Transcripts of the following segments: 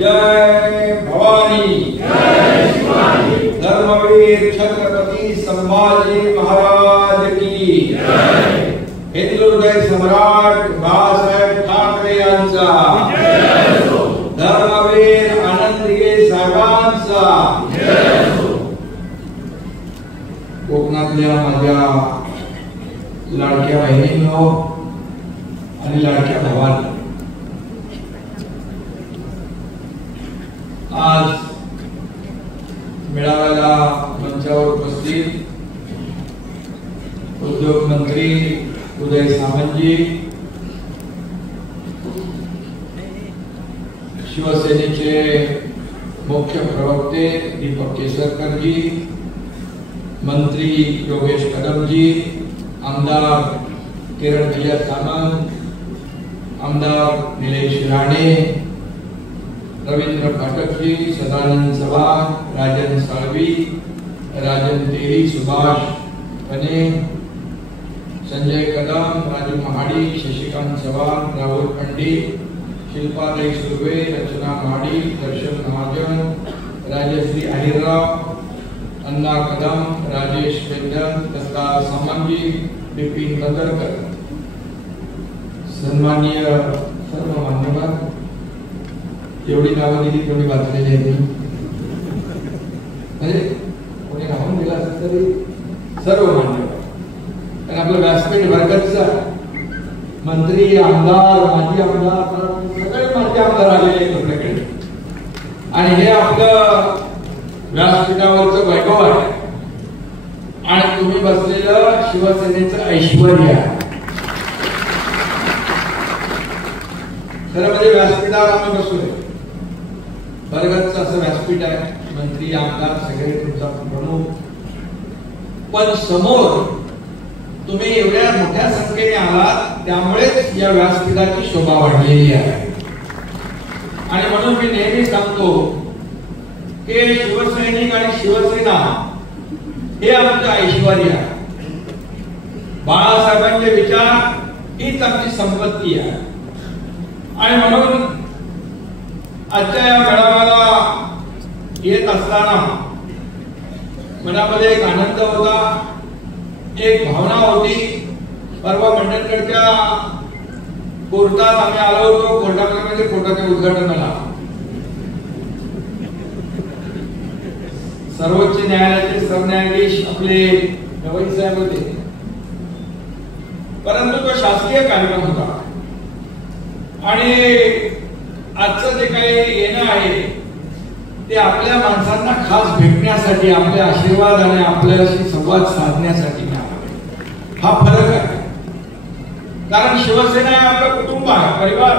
जय भवानी, धर्मवीर छत्रपती संभाजी महाराज की, हिंदू हृदय सम्राट बाळासाहेब ठाकरे यांचा, धर्मवीर आनंदगे साहेबांचा, कोकणातल्या माझ्या लाडक्या बहिणींनो आणि लाडक्या भावांनो, आज मेळाव्याला मंचावर उपस्थित उद्योग मंत्री उदय सामंतजी, शिवसेनेचे मुख्य प्रवक्ते दीपक केसरकरजी, मंत्री योगेश कदमजी, आमदार किरण भैया सामंत, आमदार निलेश राणे, रवींद्र पाठकजी, सदानंद चव्हाण, राजन साळवी, राजन तेली, सुभाष पने, संजय कदम, राजू महाडी, शशिकांत चव्हाण, राहुल पंडित, शिल्पाताई सुर्वे, रचना महाडी, दर्शन महाजन, राजश्री अहिरराव, अन्ना कदम, राजेश वेंदन, दत्ता सामंतजी, बिपिन बदरकर, सन्माननीय सर्व मान्यवर, एवढी नावं दिली तेवढी वाचलेली आहे, म्हणजे कोणी नावं दिलं असेल तरी सर्व मान्यवर, कारण आपलं व्यासपीठ वर्गाचं मंत्री, आमदार, माजी आमदार, सगळे माजी आमदार आलेले आहेत आपल्याकडे, आणि हे आपलं व्यासपीठावरचं वैभव आहे, आणि तुम्ही बसलेलं शिवसेनेचं ऐश्वर्य आहे. खरं म्हणजे व्यासपीठावर आम्ही बसलोय, वर्गाचं असं व्यासपीठ आहे, मंत्री, आमदार सगळे तुमचा प्रमुख, पण समोर तुम्ही एवढ्या मोठ्या संख्येने आलात, त्यामुळेच या व्यासपीठाची शोभा वाढलेली आहे. आणि म्हणून मी नेहमी सांगतो की शिवसैनिक आणि शिवसेना हे आमचं ऐश्वर्य आहे. बाळासाहेबांचे विचार हीच आमची संपत्ती आहे. आणि म्हणून आजच्या या मेळाव्याला येत असताना मनामध्ये एक आनंद होता, एक भावना होती. परवा मंडणगडच्या कोर्टात आम्ही आलो होतो, कोर्टामध्ये कोर्टाच्या उद्घाटनाला सर्वोच्च न्यायालयाचे सरन्यायाधीश आपले गवई साहेब होते, परंतु तो शासकीय कार्यक्रम होता. आणि आजचं जे काही येणं आहे ते आपल्या माणसांना खास भेटण्यासाठी, आपले आशीर्वाद आणि आपल्याशी संवाद साधण्यासाठी हा फरक आहे. कारण शिवसेना हे आपलं कुटुंब आहे, परिवार,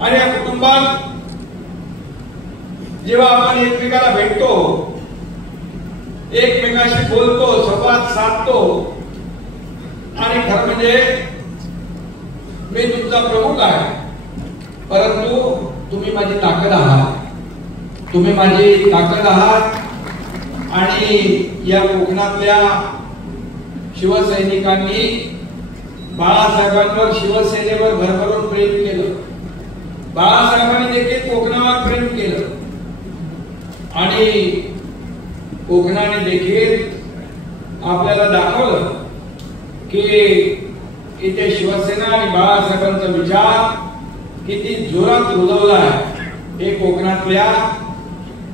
आणि या कुटुंबात जेव्हा आपण एकमेकाला भेटतो, एकमेकाशी बोलतो, संवाद साधतो, आणि खरं म्हणजे मी तुमचा प्रमुख आहे, परंतु तुम्ही माझी ताकद आहात, तुम्ही माझी ताकद आहात. आणि या कोकणातल्या शिवसैनिकांनी बाळासाहेबांवर, शिवसेनेवर भरभरून प्रेम केलं. बाळासाहेबांनी देखील कोकणावर प्रेम केलं, आणि कोकणाने देखील आपल्याला दाखवलं की इथे शिवसेना आणि बाळासाहेबांचा विचार किती जोरात रुजवला आहे, हे कोकणातल्या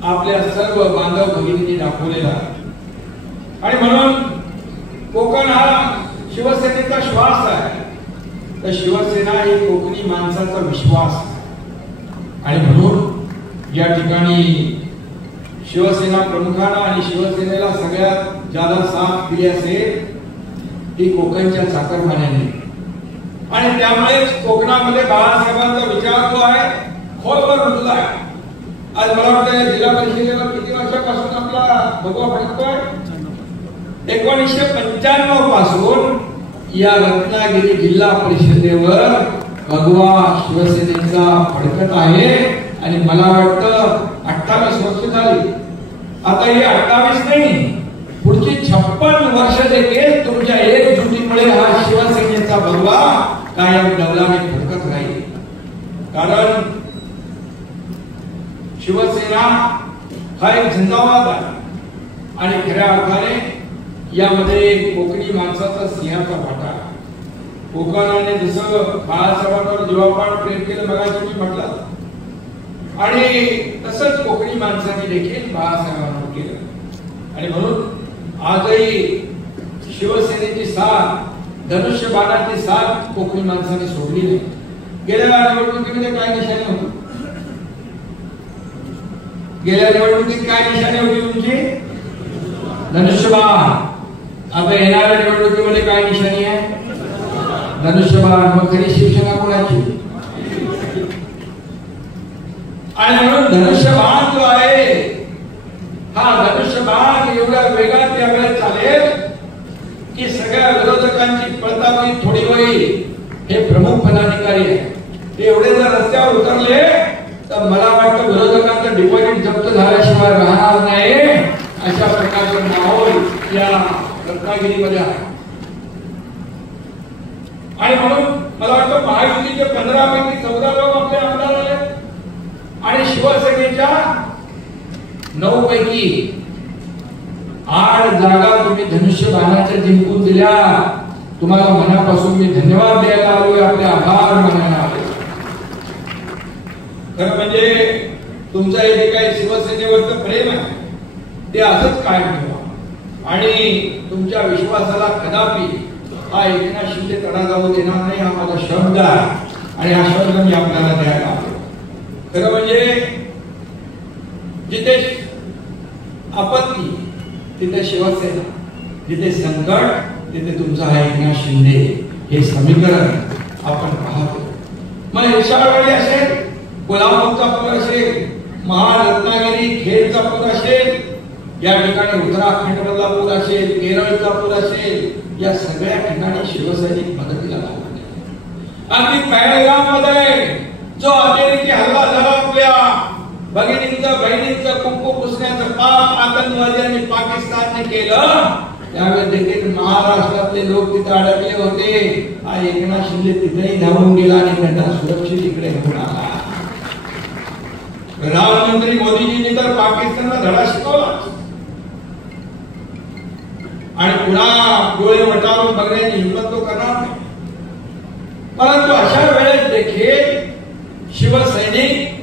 आपल्या सर्व बांधव भगिनींनी दाखवलेला आहे. आणि म्हणून कोकण हा शिवसेनेचा श्वास आहे, तर शिवसेना ही कोकणी माणसाचा विश्वास आहे. आणि म्हणून या ठिकाणी शिवसेना प्रमुखांना आणि शिवसेनेला सगळ्यात ज्यादा साथ दिली असेल ती कोकणच्या चाकरमान्यांनी. आणि त्यामुळेच कोकणामध्ये बाळासाहेबांचा विचार जो आहे खोलवर रुजला आहे. आज मला वाटतं जिल्हा परिषदेला किती वर्षापासून आपला भगवा फडकतोय, 1995 पासून या रत्नागिरी जिल्हा परिषदेवर भगवा शिवसेनेचा फडकत आहे. आणि मला वाटतं 28 वर्ष झाली. आता ही 28 नाही, पुढची 56 वर्ष देखील तुमच्या एकजुटीमुळे हा शिवसेनेचा भगवा कायम डौलाने फडकत राहील. कारण शिवसेना हा एक झंझावात आहे आणि खऱ्या अर्थाने यामध्ये कोकणी माणसाचा सिंहाचा वाटा आहे. कोकणाने जसं बाळासाहेबांवर जीवापाड प्रेम केलं मगाशी मी म्हटलं, आणि तसंच कोकणी माणसाने देखील बाळासाहेबांवर केलं. आणि म्हणून आजही शिवसेनेची साथ, धनुष्यबाणाची साथ कोकणी माणसाने सोडली नाही. गेल्या निवडणुकीमध्ये काय निशाणी होती? गेल्या निवडणुकीत काय निशाणी होती तुमची? धनुष्यबाण. आता येणाऱ्या निवडणुकीमध्ये काय निशाणी आहे? धनुष्यबाण. मग खरी शिवसेना कोणाची? आणि म्हणून धनुष्यबाण जो आहे, हा धनुष्यबाण एवढ्या वेगात त्यावेळेस चालेल की सगळ्या विरोधकांची पळताबाई थोडी होईल. हे प्रमुख पदाधिकारी आहे, ते एवढे जर रस्त्यावर उतरले तर मला वाटतं विरोधकांचं डिपॉझिट जप्त झाल्याशिवाय राहणार नाही. अशा प्रकारचं माहोल या रत्नागिरीमध्ये आहे. आणि म्हणून मला वाटतं महायुतीचे 15 पैकी 14 लोक आपले आमदार आले आणि शिवसेनेच्या 9 पैकी 8 जागा तुम्ही धनुष्यबाणाच्या जिंकून दिल्या. तुम्हाला मनापासून मी धन्यवाद द्यायला आलोय, आपले आभार मानायला आलोय. खरं म्हणजे तुमचं हे काही शिवसेनेवरचं प्रेम आहे ते असंच कायम ठेवा आणि तुमच्या विश्वासाला कदापि हा एकनाथ शिंदे तडा जाऊ देणार नाही. हा माझा शब्द आहे आणि हा शब्द मी आपल्याला द्यायला आलो. खरं म्हणजे जिथे आपत्ती तिथे शिवसेना, जिथे संकट तिथे तुमचा हा एकनाथ शिंदे, हे समीकरण आपण पाहतो. मग विशाळवाडी असेल, कोल्हापूरचा पूर असेल, महाड, रत्नागिरी, खेडचा पूर असेल, या ठिकाणी उत्तराखंड मधला पूर असेल, केरळचा पूर असेल, या सगळ्या ठिकाणी शिवसैनिक मदतीला लागले. अगदी पहलगाम मध्ये जो अमेरिकी हल्ला झाला, आपल्या भगिनींचं बहिणींचं कुंकू पुसण्याचं पाप आतंकवाद्यांनी पाकिस्तानने केलं, त्यावेळेस देखील महाराष्ट्रातले लोक तिथे अडकले होते. हा एकनाथ शिंदे तिथेही धावून गेला आणि त्यांना सुरक्षित इकडे घेऊन आला. प्रधानमंत्री मोदीजींनी तर पाकिस्तानला धडा शिकवला आणि पुन्हा डोळे वटारून बघण्याची हिंमत तो करणार नाही. परंतु अशा वेळेस देखील शिवसैनिक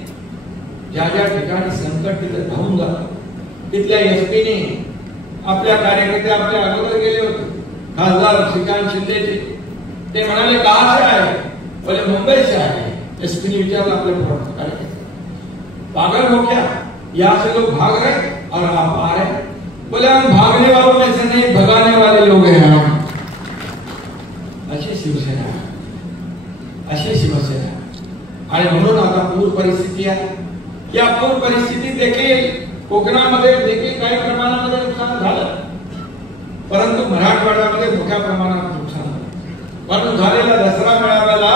ज्या ज्या ठिकाणी संकट तिथे धावून जातात, तिथल्या एसपीने आपल्या कार्यकर्ते आपल्या अगोदर गेले होते, खासदार श्रीकांत शिंदे, ते म्हणाले कहां से आए? बोले मुंबई से आए. एसपीने विचारलं आपल्या कार्यकर्ते, पागल हो क्या, यहाँ से लोग भाग रहे और आप आ रहे? बोले हम भागने वालों में से नहीं, भगाने वाले लोग हैं हम. अशी शिवसेना, अशी शिवसेना. आणि म्हणून आता पूर परिस्थिती आहे. या पूर परिस्थितीत देखील कोकणामध्ये देखील काही प्रमाणामध्ये नुकसान झालं, परंतु मराठवाड्यामध्ये मोठ्या प्रमाणात नुकसान झालं. पण झालेल्या दसरा मेळाव्याला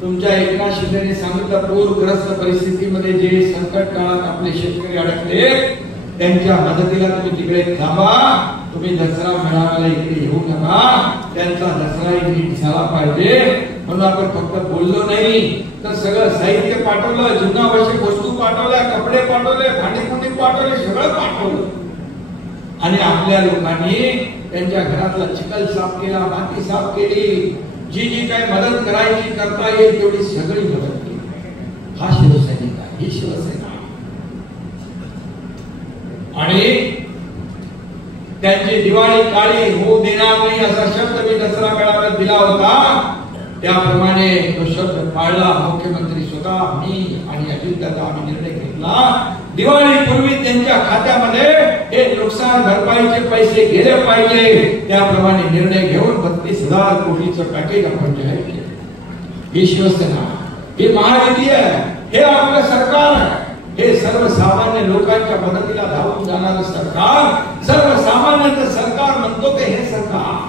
तुमच्या एकनाथ शिंदेने सांगितलं, पूरग्रस्त परिस्थितीमध्ये जे संकट काळात आपले शेतकरी अडकले त्यांच्या मदतीला तुम्ही तिकडे थांबा, तुम्ही दसरा मेळाव्याला इकडे येऊ नका, त्यांचा दसराही नीट झाला पाहिजे. म्हणून आपण फक्त बोललो नाही तर सगळं साहित्य पाठवलं, जीवनावश्यक वस्तू पाठवल्या, कपडे पाठवले, भांडीकुंडी पाठवले, सगळं पाठवलं. आणि आपल्या लोकांनी त्यांच्या घरातला चिखल साफ केला, माती साफ केली, जी जी काही मदत करायची करता येईल तेवढी सगळी मदत केली. हा शिवसैनिक आहे, ही शिवसेना. आणि त्यांची दिवाळी काळी होऊ देणार नाही असा शब्द मी दसरा मेळाव्यात दिला होता. त्याप्रमाणे तो शब्द पाळला. मुख्यमंत्री स्वतः, मी आणि अजितदादा आम्ही निर्णय घेतला, दिवाळीपूर्वी त्यांच्या खात्यामध्ये हे नुकसान भरपाईचे पैसे गेले पाहिजे. त्याप्रमाणे निर्णय घेऊन 32,000 कोटीचं पॅकेज आपण जाहीर केलं. ही शिवसेना, ही महायुती आहे, हे आपलं सरकार आहे. हे सर्वसामान्य लोकांच्या मदतीला धावून जाणारं सरकार, सर्वसामान्यांचं सरकार म्हणतो ते हे सरकार.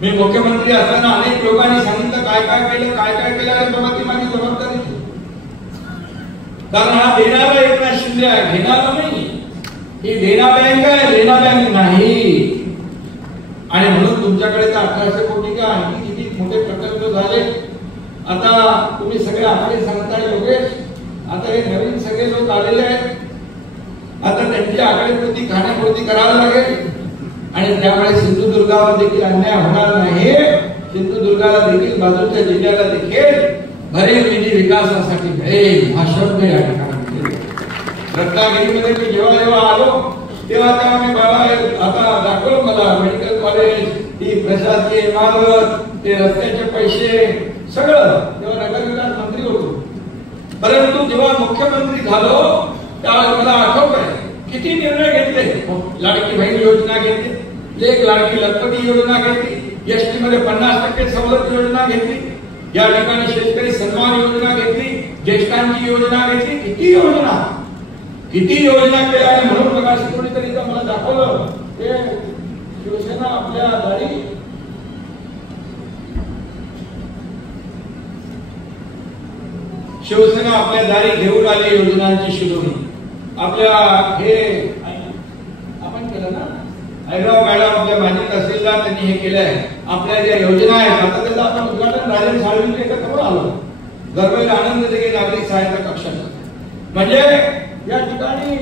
मी मुख्यमंत्री असताना अनेक लोकांनी सांगितलं काय काय केलं, काय काय केलं, आणि बाबा ती माझी जबाबदारी. कारण हा देणारा एकनाथ शिंदे आहे, घेणारा नाही. ही देना बँक आहे, लेना बँक नाही. आणि म्हणून तुमच्याकडे तर 1800 कोटी का किती मोठे प्रकल्प झाले. आता तुम्ही सगळे आकडे सांगताय योगेश, आता हे नवीन सगळे लोक आलेले आहेत, आता त्यांची आकडेपुरती खाण्यापुरती करावी लागेल आणि त्यामुळे सिंधुदुर्गावर देखील अन्याय होणार नाही. सिंधुदुर्गाला देखील बाजूच्या जिल्ह्याला देखील भरीव निधी विकासासाठी मिळेल हा शब्द या ठिकाणी. रत्नागिरीमध्ये मी जेव्हा आलो तेव्हा मी मला आता दाखवलं मला मेडिकल कॉलेज, ती प्रशासकीय इमारत, ते रस्त्याचे पैसे सगळं, तेव्हा नगरविकास मंत्री होतो. परंतु जेव्हा मुख्यमंत्री झालो त्यावेळेस मला आठवत आहे किती निर्णय घेतले. लाडकी बहीण योजना घेतली, लेक लाडकी लखपती योजना घेतली, एसटी मध्ये 50% सवलत योजना घेतली, या ठिकाणी शेतकरी सन्मान योजना घेतली, ज्येष्ठांची योजना घेतली, किती योजना केल्या. आणि म्हणून बघा कोणीतरी मला दाखवलं ते शिवसेना आपल्या दारी घेऊन आले योजनांची शिरोणी. आपल्या हे आपण केलं ना, हैदराबाद मॅडम आपल्या माजी तहसीलदार त्यांनी हे केलंय. आपल्या ज्या योजना आहेत आता त्याचं आपण उद्घाटन राजेंद्र साळवींचे एकत्र आलो. गर्भेला आनंद देखील नागरिक सहायता कक्षाचा म्हणजे या ठिकाणी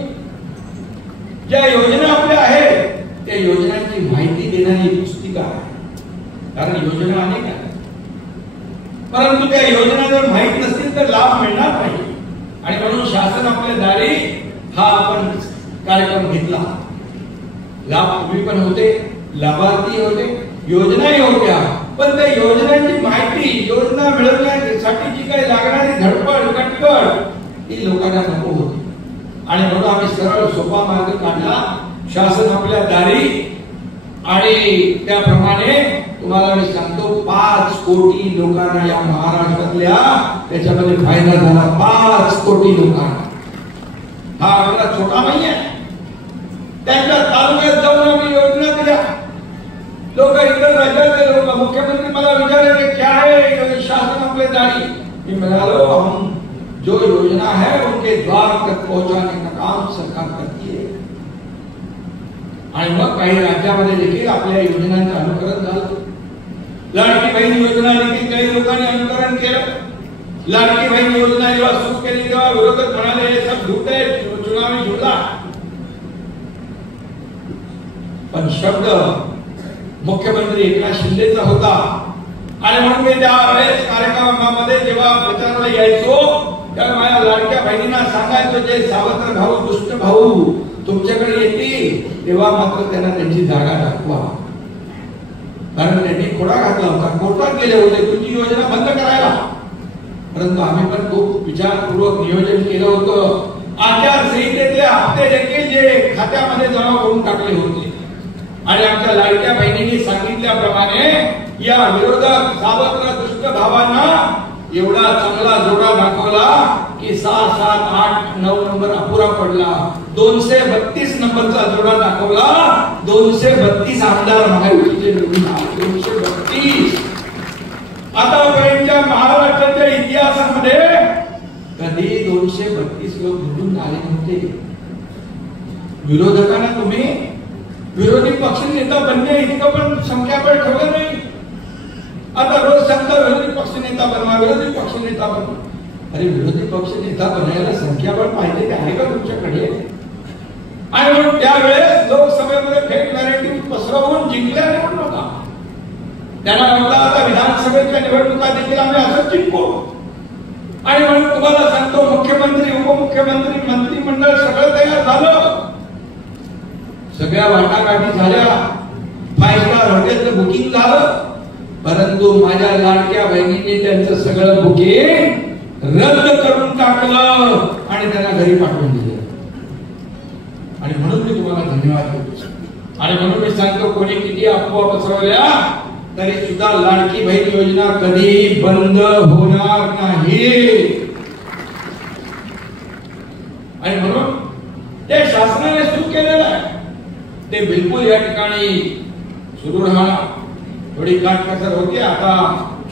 ज्या योजना आपल्या आहेत त्या योजनांची माहिती देणारी पुस्तिका आहे. कारण योजना अनेक आहेत, परंतु त्या योजना जर माहित नसतील तर लाभ मिळणार नाही. आणि म्हणून शासन आपल्या दारी हा आपण कार्यक्रम घेतला. लाभ पूर्वी पण होते, लाभार्थी होते, योजनाही होत्या, पण त्या योजनांची माहिती, योजना मिळवण्यासाठी जी काही लागणारी धडपड कटकट ती लोकांना नको होती. आणि म्हणून आम्ही सरळ सोपा मार्ग काढला, शासन आपल्या दारी. आणि त्याप्रमाणे तुम्हाला मी सांगतो 5 कोटी लोकांना या महाराष्ट्रातल्या त्याच्यामध्ये फायदा झाला. 5 कोटी लोकांना. हा आकडा छोटा नाहीये. त्यांच्या तालुक्यात जाऊन आम्ही योजना दिल्या. लोक इतर राज्यातले लोक मुख्यमंत्री मला विचारले क्या है शासन आपले दारी. मी म्हणालो हम जो योजना है उनके द्वार तक पहुंचाने का काम सरकार करती है. आणि मग काही राज्यामध्ये देखील आपल्या योजनांचं अनुकरण झालं. लाडकी बहीण योजना देखील काही लोकांनी अनुकरण केलं. लाडकी बहीण योजना जेव्हा सुरू केली तेव्हा विरोधक म्हणाले हे सब झूठ है, चुनावी झुला. पण शब्द मुख्यमंत्री एकनाथ शिंदेचा होता. आणि म्हणून मी त्यावेळेस कार्यक्रमामध्ये जेव्हा प्रचाराला यायचो तेव्हा माझ्या लाडक्या बहिणींना सांगायचो जे सावत्र भाऊ दुष्ट भाऊ तुमच्याकडे येतील तेव्हा मात्र त्यांना त्यांची जागा दाखवा. कारण त्यांनी खोडा घातला होता, कोर्टात गेले होते तुमची योजना बंद करायला. परंतु आम्ही पण खूप विचारपूर्वक नियोजन केलं होतं. आचारसंहितेतले हप्ते देखील जे खात्यामध्ये जमा करून टाकले होते. आणि आमच्या लाडक्या बहिणींनी सांगितल्याप्रमाणे या विरोधक सावत्र दुष्ट भावांना एवढा चांगला जोडा दाखवला की 6, 7, 8, 9 नंबर अपुरा पडला. 232 नंबरचा जोडा दाखवला. 232 आमदार महायुतीचे निवडून आले. 232. आतापर्यंतच्या महाराष्ट्राच्या इतिहासामध्ये कधी 232 लोक निवडून आले नव्हते. विरोधकांना तुम्ही विरोधी पक्ष नेता बनणे इतकं पण संख्याबळ ठेवलं नाही. आता रोज सांगता विरोधी पक्ष नेता बनवा, विरोधी पक्ष नेता बनवा. अरे विरोधी पक्ष नेता बनायला संख्याबळ पाहिजे ते आहे का तुमच्याकडे? आणि म्हणून त्यावेळेस लोकसभेमध्ये फेक नॅरेटिव्ह पसरवून जिंकल्या नाही नव्हता. त्यांना म्हटलं आता विधानसभेच्या निवडणुका देखील आम्ही असं जिंकू. आणि म्हणून तुम्हाला सांगतो मुख्यमंत्री उपमुख्यमंत्री मंत्रिमंडळ सगळं तयार झालं. सगळ्या वाटाघाटी झाल्या. 5 स्टार हॉटेलचं बुकिंग झालं. परंतु माझ्या लाडक्या बहिणींनी त्यांचं सगळं बुकिंग रद्द करून टाकलं आणि त्यांना घरी पाठवून दिलं. आणि म्हणून मी तुम्हाला धन्यवाद देतो. आणि म्हणून मी सांगतो कोणी किती अफवा पसरवल्या तरी सुद्धा लाडकी बहीण योजना कधी बंद होणार नाही. आणि म्हणून ते शासनाने सुरू केलेलं आहे ते बिलकुल या ठिकाणी सुरू राहणार. थोडी काटकसर होती. आता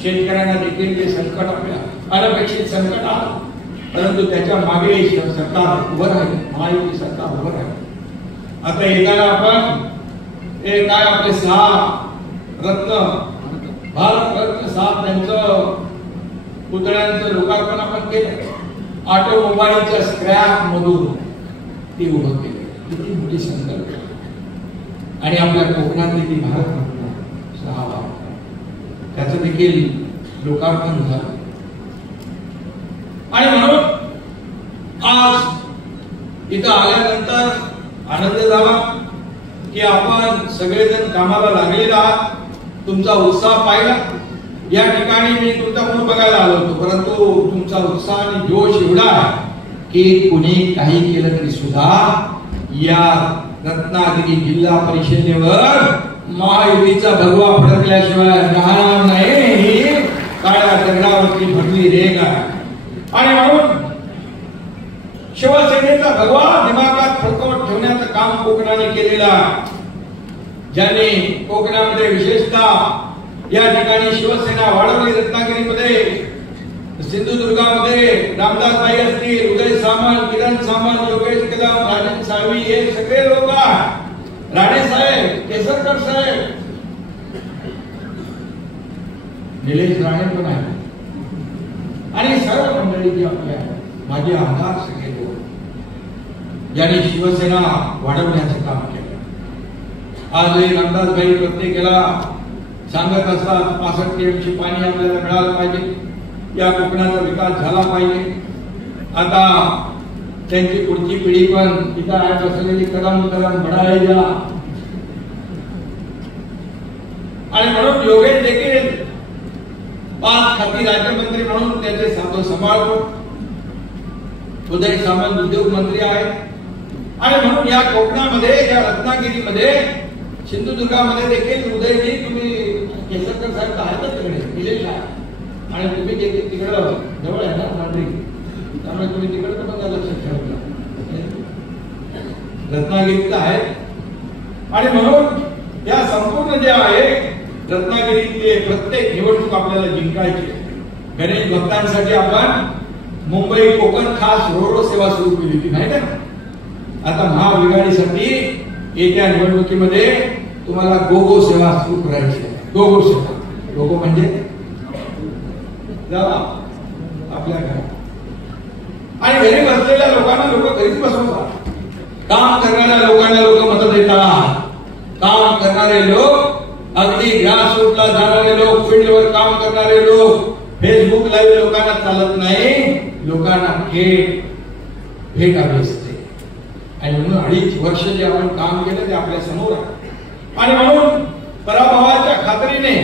शेतकऱ्यांना देखील ते संकट आपल्या अनपेक्षित संकट आलं. परंतु त्याच्या मागे सरकार उभं राहील, महायुती सरकार उभं राहील. आता येताना आपण ते काय आपले 6 रत्न भारत रत्न 7 त्यांचं पुतळ्यांचं लोकार्पण आपण केलं. ऑटोमोबाईलच्या स्क्रॅप मधून ते उभं केलं. किती मोठी संकल्पना. आणि आपल्या कोकणातली ती भारतरत्न 6 लाख त्याचं देखील लोकार्पण झालं. आणि म्हणून आज इथं आल्यानंतर आनंद झाला की आपण सगळेजण कामाला लागलेले आहात. तुमचा उत्साह पाहिला. या ठिकाणी मी तुमचा म्हणून बघायला आलो होतो, परंतु तुमचा उत्साह आणि जोश एवढा आहे की कुणी काही केलं तरी सुद्धा या रत्नागिरी जिल्हा परिषदेवर महायुतीचा भगवा फडकल्याशिवाय राहणार नाही. ही काळ्या दगडावरती भरली रेग आहे. आणि म्हणून शिवसेनेचा भगवा दिमागात फडकवत ठेवण्याचं काम कोकणाने केलेलं आहे. ज्यांनी कोकणामध्ये विशेषतः या ठिकाणी शिवसेना वाढवली. रत्नागिरीमध्ये, सिंधुदुर्गामध्ये रामदासबाई असतील, उदय सामंत, किरण सामंत, योगेश कदम, राजन साळवी हे सगळे लोक, राणे साहेब, केसरकर साहेब, निलेश राणे पण आहे आणि सर्व मंडळी जी आपल्या माझे आमदार सगळे लोक ज्यांनी शिवसेना वाढवण्याचं काम केलं. आजही रामदासबाई प्रत्येकाला सांगत असतात 65 टीएमसी पाणी आपल्याला मिळालं पाहिजे, या कोकणाचा विकास झाला पाहिजे. आता त्यांची पुढची पिढी पण तिथं आहे बसलेली कदम कदम बढायला. आणि म्हणून योगेश देखील 5 खाती राज्यमंत्री म्हणून त्याचे सांभाळतो. उदय सामंत उद्योग मंत्री आहेत. आणि म्हणून या कोकणामध्ये, या रत्नागिरीमध्ये, सिंधुदुर्गामध्ये देखील उदयजी तुम्ही केसरकर साहेब आहेतच तिकडे निलेश आहे आणि तुम्ही देखील तिकडे जवळ आहे ना मंत्री, त्यामुळे तुम्ही तिकडे पण लक्ष ठेवता. रत्नागिरीत आहेत. आणि म्हणून या संपूर्ण जे आहे रत्नागिरीतले प्रत्येक निवडणूक आपल्याला जिंकायची. गणेश भक्तांसाठी आपण मुंबई कोकण खास रोरो सेवा सुरू केली होती नाही ना. आता महाविघाडीसाठी येत्या निवडणुकीमध्ये तुम्हाला गोगो सेवा सुरू करायची आहे. गोगो सेवा, गोगो म्हणजे जावा आपल्या घरात आणि घरी बसलेल्या लोकांना लोक घरीच बसवतात. काम करणाऱ्या लोकांना लोक मत देतात. काम करणारे लोक, अगदी ग्रासरूटला जाणारे लोक, फील्डवर काम करणारे लोक, फेसबुक लाईव्ह लोकांना चालत नाही. लोकांना भेट हवी असते. आणि म्हणून 2.5 वर्ष जे आपण काम केलं ते आपल्या समोर आहे. आणि म्हणून पराभवाच्या खात्रीने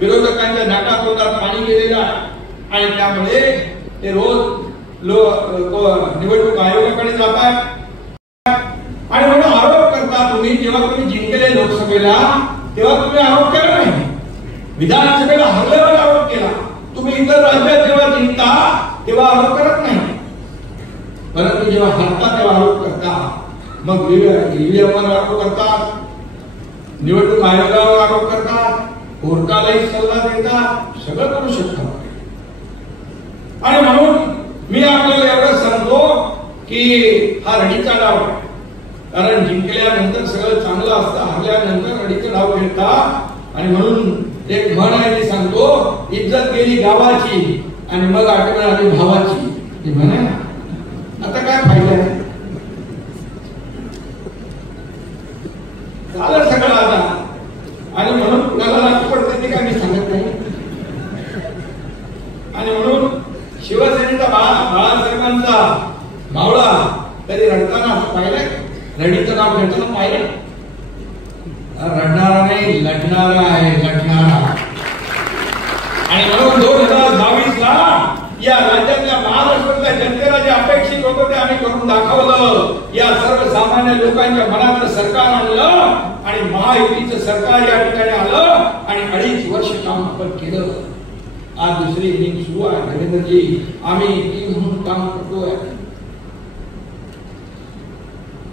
विरोधकांच्या नाकातोंडात पाणी गेलेलं आहे. आणि त्यामुळे ते रोज निवडणूक आयोगाकडे जातात. आणि म्हणून आरोप करता तुम्ही, जेव्हा तुम्ही जिंकले लोकसभेला तेव्हा तुम्ही आरोप केला नाही. विधानसभेला हरल्यावर आरोप केला. तुम्ही इतर राज्यात जेव्हा जिंकता तेव्हा आरोप करत नाही, परंतु जेव्हा हरता तेव्हा आरोप करता. मग ईव्हीएमवर आरोप करतात, निवडणूक आयोगावर आरोप करतात, कोर्टालाही सल्ला देतात, सगळं करू शकतात. आणि म्हणून मी आपल्याला एवढं सांगतो की हा रडीचा डाव आहे. कारण जिंकल्यानंतर सगळं चांगलं असतं, हरल्यानंतर रडीचं डाव खेळतात. आणि म्हणून एक म्हण आहे ती सांगतो, इज्जत गेली गावाची आणि मग आठवण आली भावाची. ती म्हण आहे ना. आता काय फायदा आहे, झालं सगळं आता. आणि म्हणून कुणाला लागू पडते ते काय मी सांगत नाही. आणि म्हणून शिवसेनेचा बाळासाहेबांचा मावळा कधी रडताना पाहिलं, रडीचं नाव घेताना पाहिलं. रडणारा नाही, लढणारा आहे, लढणारा. आणि म्हणून 2022 ला या राज्यातल्या महाराष्ट्रातल्या जनतेला जे अपेक्षित होतं ते आम्ही करून दाखवलं. या सर्वसामान्य लोकांच्या मनातलं सरकार आणलं आणि महायुतीचं सरकार या ठिकाणी आलं आणि 2.5 वर्ष काम आपण केलं. आज दुसरी इनिंग सुरू आहे. देवेंद्रजी, आम्ही टीम म्हणून काम करतोय.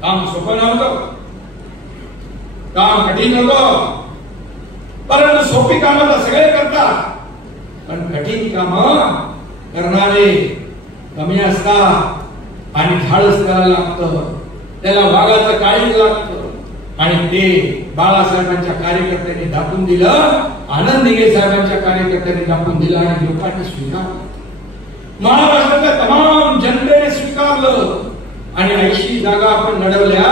काम सोपं नव्हतं, काम कठीण होतं, परंतु सोपी कामं तर सगळे करतात. पण कठीण कामं करणारे कमी असतात आणि धाडस करायला लागतं. त्याला वाघाचं काळीज लागतं. आणि ते बाळासाहेबांच्या कार्यकर्त्यांनी दाखवून दिलं, आनंद दिघे साहेबांच्या कार्यकर्त्यांनी दाखवून दिलं आणि लोकांनी स्वीकारलं. महाराष्ट्राच्या तमाम जनतेने स्वीकारलं आणि 80 जागा आपण लढवल्या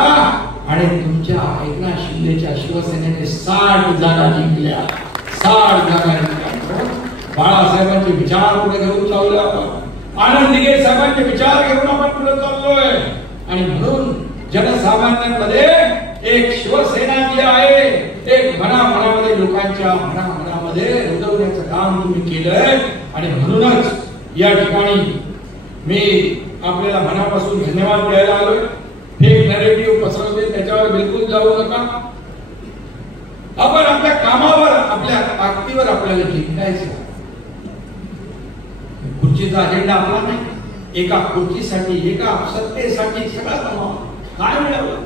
आणि तुमच्या एकनाथ शिंदेच्या शिवसेनेने 60 जागा जिंकल्या. 60 जागा जिंकल्या. बाळासाहेबांचे विचार पुढे घेऊन चाललोय आपण. आनंद दिघे साहेबांचे विचार घेऊन आपण पुढे चाललोय. आणि म्हणून जनसामान्यांमध्ये एक शिवसेना जी आहे, एक मनामध्ये लोकांच्या मनामध्ये रुजवण्याचं काम तुम्ही केलंय. आणि म्हणूनच या ठिकाणी मी आपल्याला मनापासून धन्यवाद द्यायला आलोय. फेक नॅरेटिव्ह पसरवते त्याच्यावर बिलकुल जाऊ नका. आपण आपल्या कामावर, आपल्या ताकदीवर आपल्याला जिंकायचं. खुर्चीचा अजेंडा आपला नाही. एका खुर्चीसाठी, एका सत्तेसाठी सगळं कमाव. काय मिळवलं?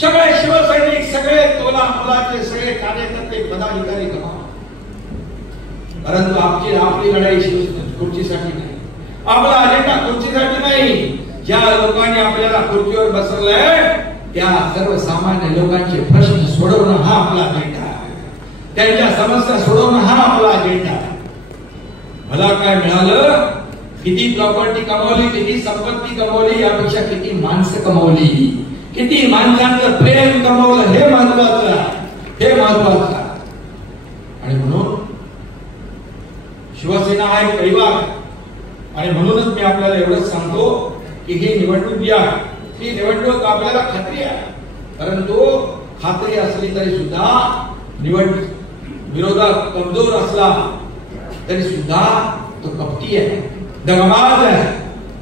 सगळे शिवसैनिक, सगळे तोला मुलाचे, सगळे कार्यकर्ते, पदाधिकारी कमाव. परंतु आपली लढाई खुर्चीसाठी नाही. आपला अजेंडा खुर्चीसाठी नाही. ज्या लोकांनी आपल्याला खुर्चीवर बसवलंय त्या सर्वसामान्य लोकांचे प्रश्न सोडवणं हा आपला अजेंडा आहे. त्यांच्या समस्या सोडवणं हा आपला अजेंडा आहे. मला काय मिळालं? किती प्रॉपर्टी कमवली, किती संपत्ती कमवली, यापेक्षा किती माणसं कमवली, किती माणसांचं प्रेम कमवलं, हे महत्वाचं आहे. हे महत्वाचं आहे. आणि म्हणून शिवसेना हा एक परिवार आहे. आणि म्हणूनच मी आपल्याला एवढंच सांगतो की ही निवडणूक जी आहे, ही निवडणूक आपल्याला खात्री आहे. परंतु खात्री असली तरी सुद्धा विरोधात कमजोर असला तरी सुद्धा तो कपटी आहे, दगाबाज आहे.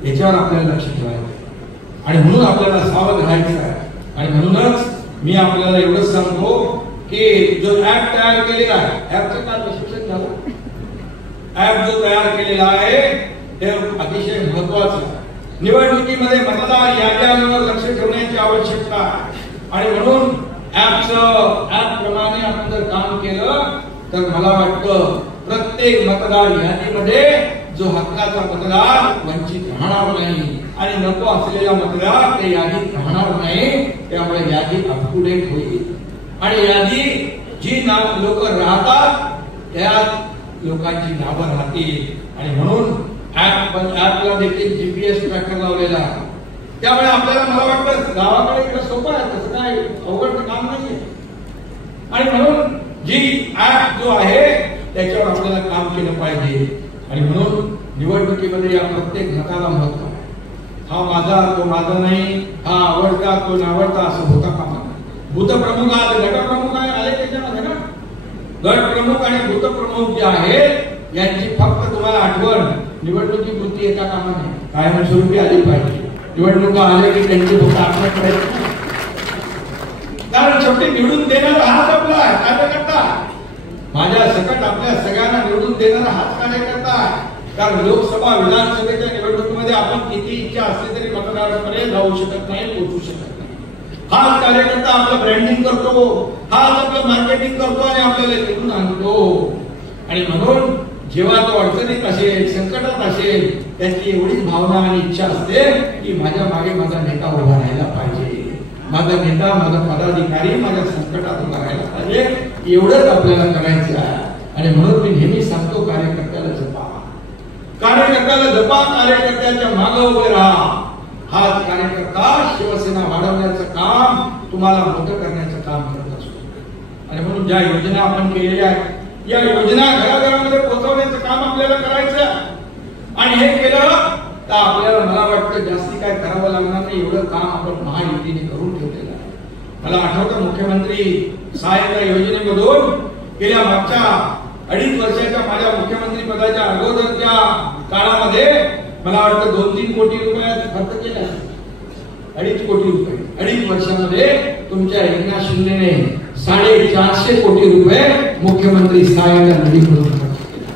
याच्यावर आपल्याला लक्ष ठेवायचं आणि म्हणून आपल्याला सावध राहायचं आहे. आणि म्हणूनच मी आपल्याला एवढंच सांगतो की जो ऍप तयार केलेला आहे, ऍपचं काय प्रशिक्षण झालं, ऍप जो तयार केलेला आहे हे अतिशय महत्वाचं आहे. निवडणुकीमध्ये मतदार याद्यांवर लक्ष ठेवण्याची आवश्यकता आहे. आणि म्हणून ऍप प्रमाणे आपण जर काम केलं तर मला वाटतं प्रत्येक मतदार यादीमध्ये जो हक्काचा मतदार वंचित राहणार नाही आणि नको असलेला मतदार ते यादीत राहणार नाही. त्यामुळे यादी अप टू डेट होईल आणि यादी जी लोक राहतात त्यात लोकांची नावं राहतील. आणि म्हणून ऍपला देखील जीपीएस ट्रॅकर लावलेला आहे. त्यामुळे आपल्याला मला वाटतं गावाकडे इकडे सोपं आहे, तसं काय अवघड काम नाहीये. आणि म्हणून जी ऍप जो आहे त्याच्यावर आपल्याला काम केलं पाहिजे. आणि म्हणून निवडणुकीमध्ये या प्रत्येक मताला महत्व आहे. हा माझा, तो माझा नाही, हा आवडता, तो नावडता असं होता कामा नाही. भूतप्रमुख आज गटप्रमुख आहे, आले त्याच्यामध्ये ना. गटप्रमुख आणि भूतप्रमुख जे आहेत यांची फक्त तुम्हाला आठवण निवडणुकीपुरती येता कामा नाही, कायमस्वरूपी आली पाहिजे. निवडणुका आल्या की त्यांची फक्त आठवण करायची. कारण शेवटी निवडून देणारा हाच आपला कार्यकर्ता. माझ्या सकट आपल्या सगळ्यांना निवडून देणारा हाच कार्यकर्ता आहे. कारण लोकसभा विधानसभेच्या निवडणुकीमध्ये आपण किती इच्छा असली तरी मतदारांपर्यंत जाऊ शकत नाही, पोहोचू शकत नाही. हाच कार्यकर्ता आपलं ब्रँडिंग करतो, हाच आपलं मार्केटिंग करतो आणि आपल्याला निवडून आणतो. आणि म्हणून जेव्हा तो अडचणीत असेल, संकटात असेल, त्याची एवढीच भावना आणि इच्छा असते की माझ्या मागे माझा नेता उभा राहायला पाहिजे, माझा नेता, माझा पदाधिकारी माझ्या संकटात उभा राहायला पाहिजे. एवढंच आपल्याला करायचं आहे. आणि म्हणून मी नेहमी सांगतो कार्यकर्त्याला जपा, कार्यकर्त्याला जपा, कार्यकर्त्याच्या मागे उभे राहा. हाच कार्यकर्ता शिवसेना वाढवण्याचं काम, तुम्हाला मोठं करण्याचं काम करत असतो. आणि म्हणून ज्या योजना आपण केलेल्या आहेत या योजना घराघरामध्ये पोहोचवण्याचं काम आपल्याला करायचं. आणि हे केलं तर आपल्याला मला वाटतं जास्ती काय करावं लागणार नाही. एवढं काम आपण महायुतीने करून ठेवलेलं आहे. मला आठवतं मुख्यमंत्री सहायता योजनेमधून गेल्या मागच्या 2.5 वर्षाच्या माझ्या मुख्यमंत्री पदाच्या अगोदरच्या काळामध्ये मला वाटतं 2-3 कोटी रुपयात खर्च केला. 2.5 कोटी रुपये 2.5 वर्षामध्ये तुमच्या एकनाथ शिंदेने 450 कोटी रुपये मुख्यमंत्री सहायता निधीमधून खर्च केला.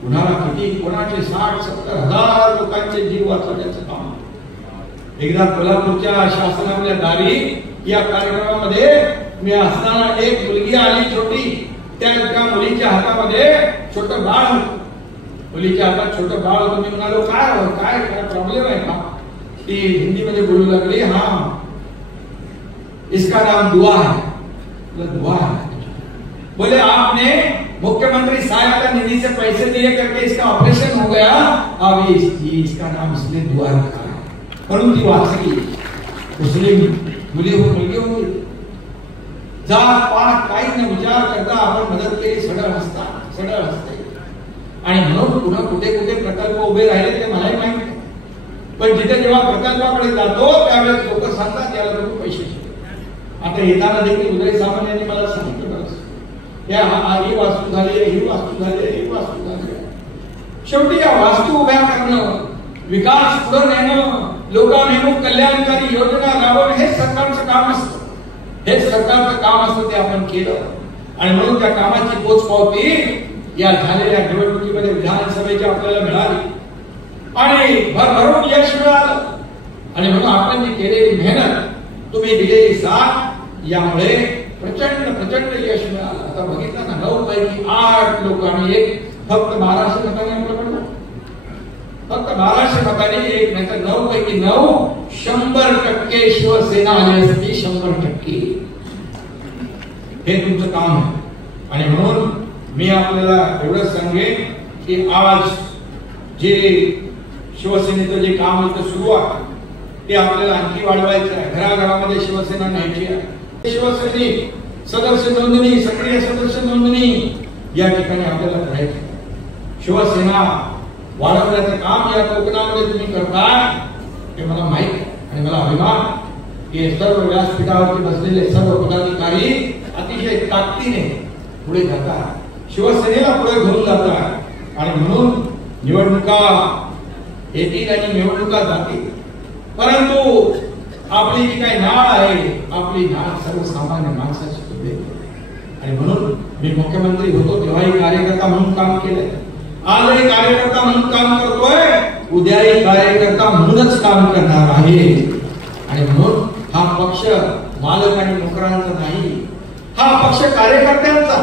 कुणाला किती, कोणाचे 60-70 हजार लोकांचे जीव वाचवण्याचं काम. एकदा कोल्हापूरच्या शासनाच्या दारी या कार्यक्रमामध्ये मी असताना एक मुलगी आली छोटी. त्या मुलीच्या हातामध्ये छोटं बाळ होतं. मुलीच्या हातात छोटं बाळ होतं. मी म्हणालो काय प्रॉब्लेम आहे का? ती हिंदीमध्ये बोलू लागली, हाँ इसका नाम दुआ है. दुआ है. बोले आपने मुख्यमंत्री सहायता निधि से पैसे दिए करके इसका ऑपरेशन हो गया, अब इसका नाम इसलिए द्वारका है। परंतु वाचकी मुस्लिम मुली होगी, जात पात काही न विचार करता आपण मदत केली, सडळ हसते. आणि म्हणून पुन्हा कुठे कुठे प्रकल्प उभे राहिले ते मलाही माहिती नाही, पण जिथे जेव्हा प्रकल्पाकडे जातो त्यावेळेस लोक सांगतात याला तुम्ही पैसे द्या. आता येताना देखील उदय सामंत यांनी मला सांगितलं, ही वास्तू झाली, ही वास्तू झाली, ही वास्तू झाली. शेवटी या वास्तू उभ्या करणं, विकास पुढे नेणं, लोकाभिमुख कल्याणकारी योजना राबवणं हे सरकारचं काम असतं. हे सरकारचं काम असतं, ते आपण केलं. आणि म्हणून त्या कामाची पोचपावती या झालेल्या निवडणुकीमध्ये विधानसभेची आपल्याला मिळाली आणि भरभरून यश मिळालं. आणि म्हणून आपण जी केलेली मेहनत, तुम्ही दिलेली साथ, यामुळे प्रचंड यश मिळालं. आता बघितलं ना, 9 पैकी 8 लोकांनी, एक फक्त 1200 मतांनी आपलं पडलं, फक्त 1200 मतांनी एक, नाही तर 9 पैकी 9 100% शिवसेना आली असती, 100%. हे तुमचं काम आहे. आणि म्हणून मी आपल्याला एवढंच सांगेन की आज जे शिवसेनेचं जे काम इथं सुरू आहे ते आपल्याला आणखी वाढवायचं आहे. घराघरामध्ये शिवसेना न्यायची आहे. शिवसैनिक सदस्य नोंदणी, सक्रिय सदस्य नोंदणी या ठिकाणी आपल्याला करायचं. शिवसेना वाढवण्याचं काम या कोकणामध्ये तुम्ही करताय हे मला माहित आहे आणि मला अभिमान की सर्व व्यासपीठावरती बसलेले सर्व पदाधिकारी अतिशय ताकदीने पुढे जातात, शिवसेनेला पुढे घेऊन जातात. आणि म्हणून निवडणुका येतील आणि निवडणुका जातील, परंतु आपली जी काही नाळ आहे, आपली नाळ सर्वसामान्य माणसाची होते. आणि म्हणून मी मुख्यमंत्री होतो तेव्हाही कार्यकर्ता म्हणून काम केलंय, आजही कार्यकर्ता म्हणून काम करतोय, उद्याही कार्यकर्ता म्हणूनच काम करणार आहे. आणि म्हणून हा पक्ष मालक आणि नोकरांचा नाही, हा पक्ष कार्यकर्त्यांचा.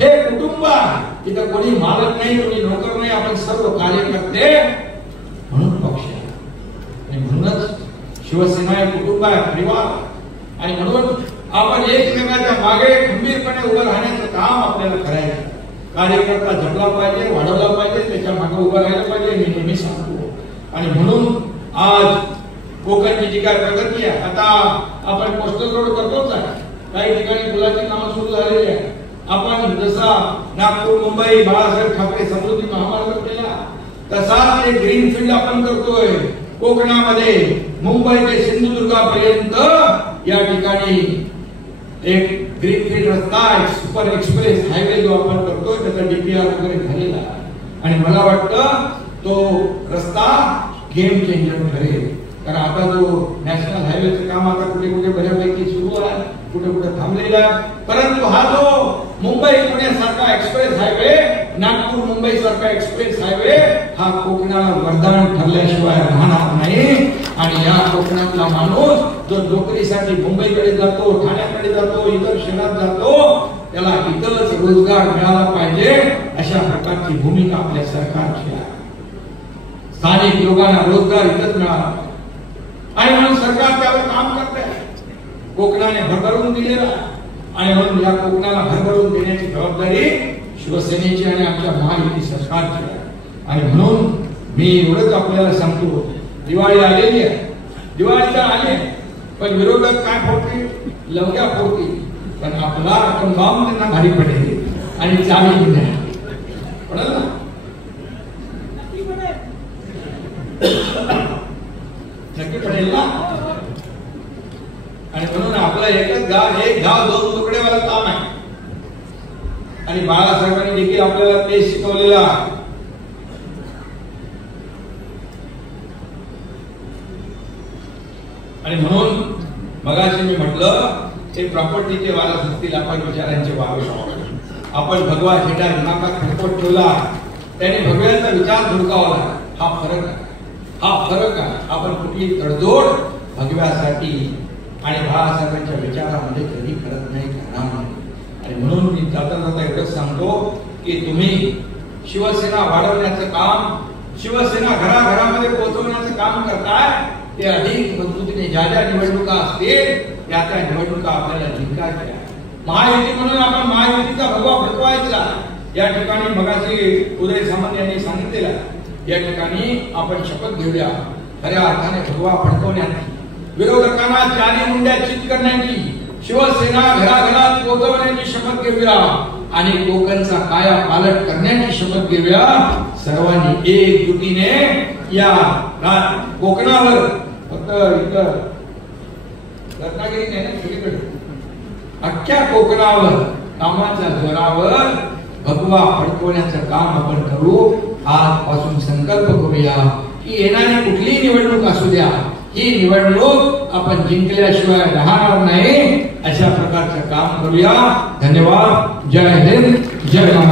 हे कुटुंब आहे, इथं कोणी मालक नाही, कोणी नोकर नाही, आपण सर्व कार्यकर्ते म्हणून पक्ष आहे. आणि म्हणूनच शिवसेना हे कुटुंब आहे, परिवार. आणि म्हणून आपण एकमेकांच्या मागे खंबीरपणे उभं राहण्याचं काम आपल्याला करायचं. कार्यकर्ता जपला पाहिजे, वाढवला पाहिजे, त्याच्या मागे उभं राहायला पाहिजे, मी नेहमी सांगतो. आणि म्हणून आज कोकणची जी काय प्रगती आहे, आता आपण कोस्टल रोड करतोच आहे, काही ठिकाणी पुलाची कामं सुरू झालेली आहे. आपण जसा नागपूर मुंबई बाळासाहेब ठाकरे समृद्धी महामार्ग केला, तसाच एक ग्रीन फील्ड आपण करतोय कोकणामध्ये. मुंबई ते सिंधुदुर्गापर्यंत या ठिकाणी एक ग्रीनफील्ड रस्ता, एक सुपर एक्सप्रेस हायवे जो आपण करतोय त्याचा डीपीआर वगैरे झालेला आहे. आणि मला वाटतं तो रस्ता गेम चेंजर ठरेल, कारण आता जो नॅशनल हायवेचं काम आता कुठे कुठे बऱ्यापैकी सुरू आहे, कुठे कुठे थांबलेला आहे. परंतु हा जो मुंबई पुण्यासारखा एक्सप्रेस हायवे, नागपूर मुंबई सारखा एक्सप्रेस हायवे हा कोकणाला वरदान ठरल्याशिवाय राहणार नाही. आणि या कोकणातला माणूस जो नोकरीसाठी मुंबईकडे जातो, ठाण्याकडे जातो, इतर शहरात जातो, त्याला इथंच रोजगार मिळाला पाहिजे, अशा प्रकारची भूमिका आपल्या सरकारची आहे. स्थानिक लोकांना रोजगार इथंच मिळाला पाहिजे आणि म्हणून सरकार त्यावर काम करते. कोकणाने भरभरून दिलेला आणि म्हणून या कोकणाला भरभरून देण्याची जबाबदारी शिवसेनेची आणि आमच्या महायुती सरकारची आहे. आणि म्हणून मी एवढंच आपल्याला सांगतो, दिवाळी आलेली आहे, दिवाळीला आले, पण विरोधक काय फोडतील, लवक्या फोडतील, पण आपला आपण बॉम्ब त्यांना भारी पडेल आणि चावी नाही पडेल ना. नक्की पडेल ना. आणि म्हणून आपलं एकच गाव, एक गाव 2 तुकडेवाला काम आहे. आणि बाळासाहेबांनी देखील आपल्याला ते शिकवलेलं आहे. आणि म्हणून मगाशी मी म्हटलं ते प्रॉपर्टीचे वारस असतील, आपण विचारांचे वारस आहोत. आपण भगवा झेंडा दिमागात खरपट ठेवला, त्याने भगव्यांचा विचार धुडकावला. हा फरक आहे, हा फरक आहे. आपण कुठली तडजोड भगव्यासाठी आणि बाळासाहेबांच्या विचारामध्ये कधी करत नाही, करणार नाही. आणि म्हणून मी जाता जाता एवढंच सांगतो की तुम्ही शिवसेना वाढवण्याचं काम, शिवसेना घराघरामध्ये पोहोचवण्याचं काम करताय, ते अधिक मजबूतीने ज्या ज्या निवडणुका असतील त्या त्या निवडणुका आपल्याला जिंकायच्या. महायुती म्हणून आपण महायुतीचा भगवा फडकवायचा, या ठिकाणी मगाशी उदय सामंत यांनी सांगितलेलं आहे, या ठिकाणी आपण शपथ घेऊया खऱ्या अर्थाने भगवा फडकवण्याची, विरोधकांना चारी मुंड्या चित करण्याची, शिवसेना घराघरात पोहोचवण्याची शपथ घेऊया आणि कोकणचा काया पालट करण्याची शपथ घेऊया. सर्वांनी एकजुटीने या कोकणावर, फक्त इथं रत्नागिरी नाही ना, सगळीकडे अख्ख्या कोकणावर कामाच्या जोरावर भगवा फडकवण्याचं काम आपण करू. आजपासून संकल्प करूया की येणारी कुठलीही निवडणूक असू द्या, ही निवडणूक आपण जिंकल्याशिवाय राहणार नाही, अशा प्रकारचं काम करूया. धन्यवाद. जय हिंद, जय महाराष्ट्र.